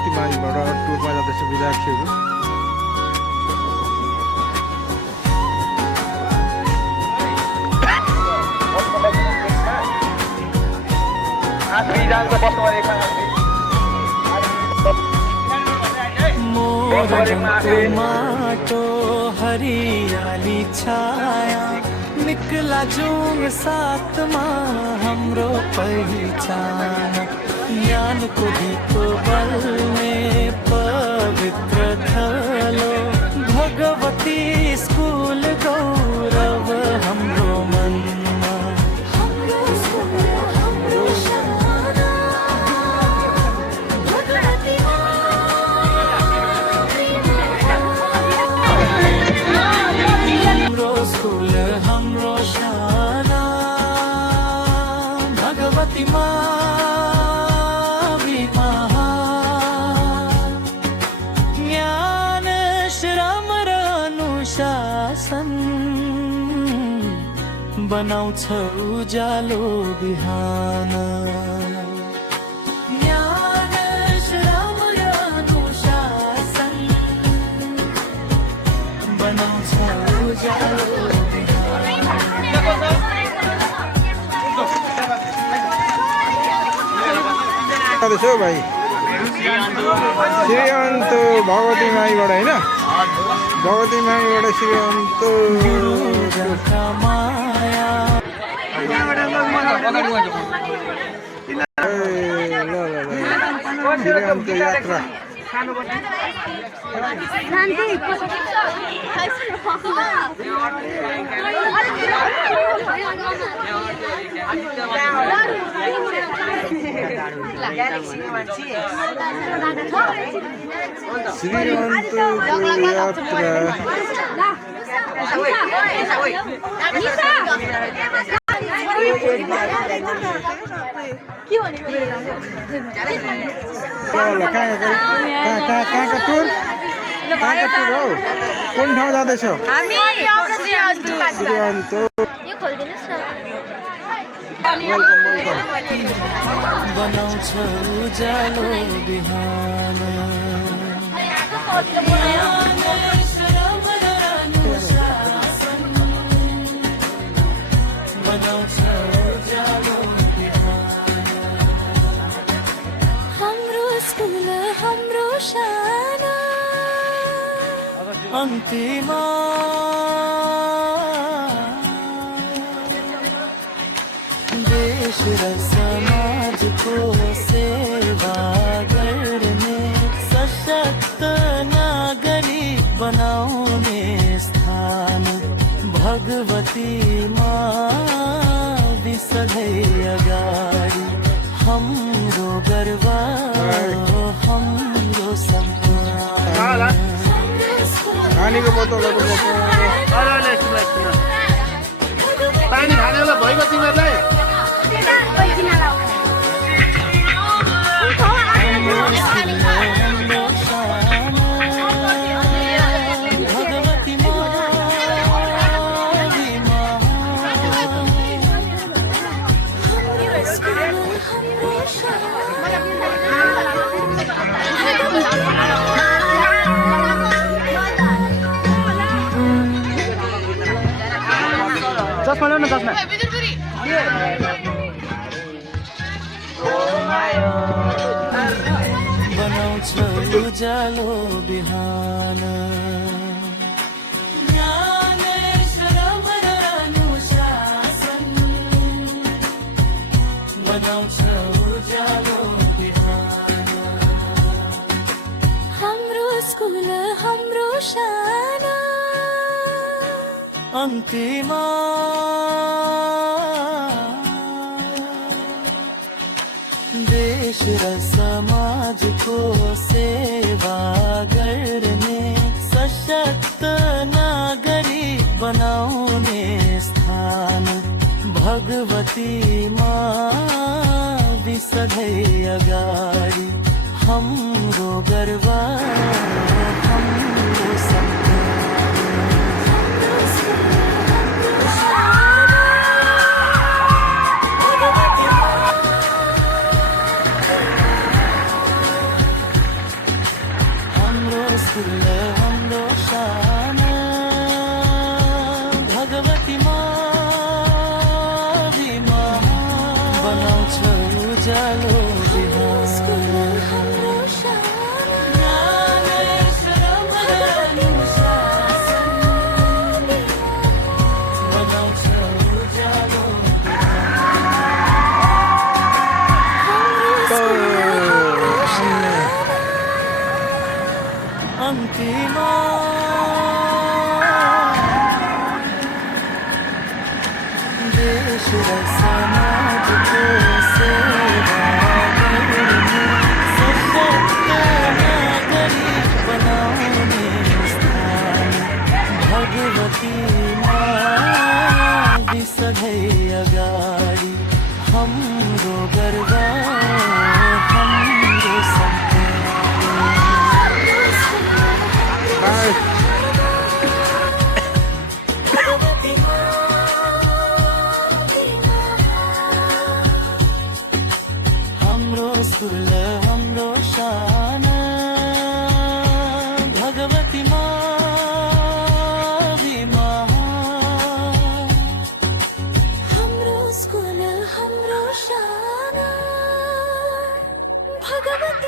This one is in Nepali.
भगवती माईबाट टुरमा जाँदैछ विद्यार्थीहरू। माटो हरियाली छाया निकला जून सातमा हाम्रो पहिचान ज्ञानको दीपो बल्ने पवित्र थलो भगवती स्कुल गौरव हाम्रो मनमा हाम्रो स्कुल हाम्रो शान भगवती हाम्रो स्कुल हाम्रो शान भगवती ज्ञान श्रम र अनुशासन बनाउँछ उज्यालो बिहान। ज्ञान श्रम र अनुशासन बनाउँछ उज्यालो भाइ श्रीअन्त भगवती माईबाट होइन, भगवती माईबाट श्रीअन्त श्रीअन्त यात्रा श्रीअन्त कहाँका टुर हो? कुन ठाउँ जाँदैछ? श्रीअन्त बनाउँछ उज्यालो बिहान। बनाउँछ उज्यालो हाम्रो स्कुल हाम्रो शान अन्तिममा देश र समाजको सेवा गर्ने सशक्त नागरिक बनाउने स्थान भगवती माँ सधैँ अगाडि हाम्रो गर्व हाम्रो सम्मान। पानीको बोतलहरू पानी खानेलाई भइगयो तिमीहरूलाई। चस्मा ल्याउन चस्मा। बनाउँछ उज्यालो बिहान। ज्ञान श्रम र अनुशासन बनाउँछ उज्यालो बिहान। हाम्रो स्कुल हाम्रो शान अन्तिममा देश र समाजको सेवा गर्ने सशक्त नागरिक बनाउने स्थान भगवती माँ सधैँ अगाडि हाम्रो गर्व हाम्रो सम्मान। देश र समाज को सेवा गर्ने सशक्त नागरिक बनाउने स्थान भगवती माँ सधैँ अगाडि हाम्रो गर्व हाम्रो सम्मान बाई हाम्रो स्कुल हाम्रो शान भगवती माँ हाम्रो स्कुल हाम्रो शान भगवती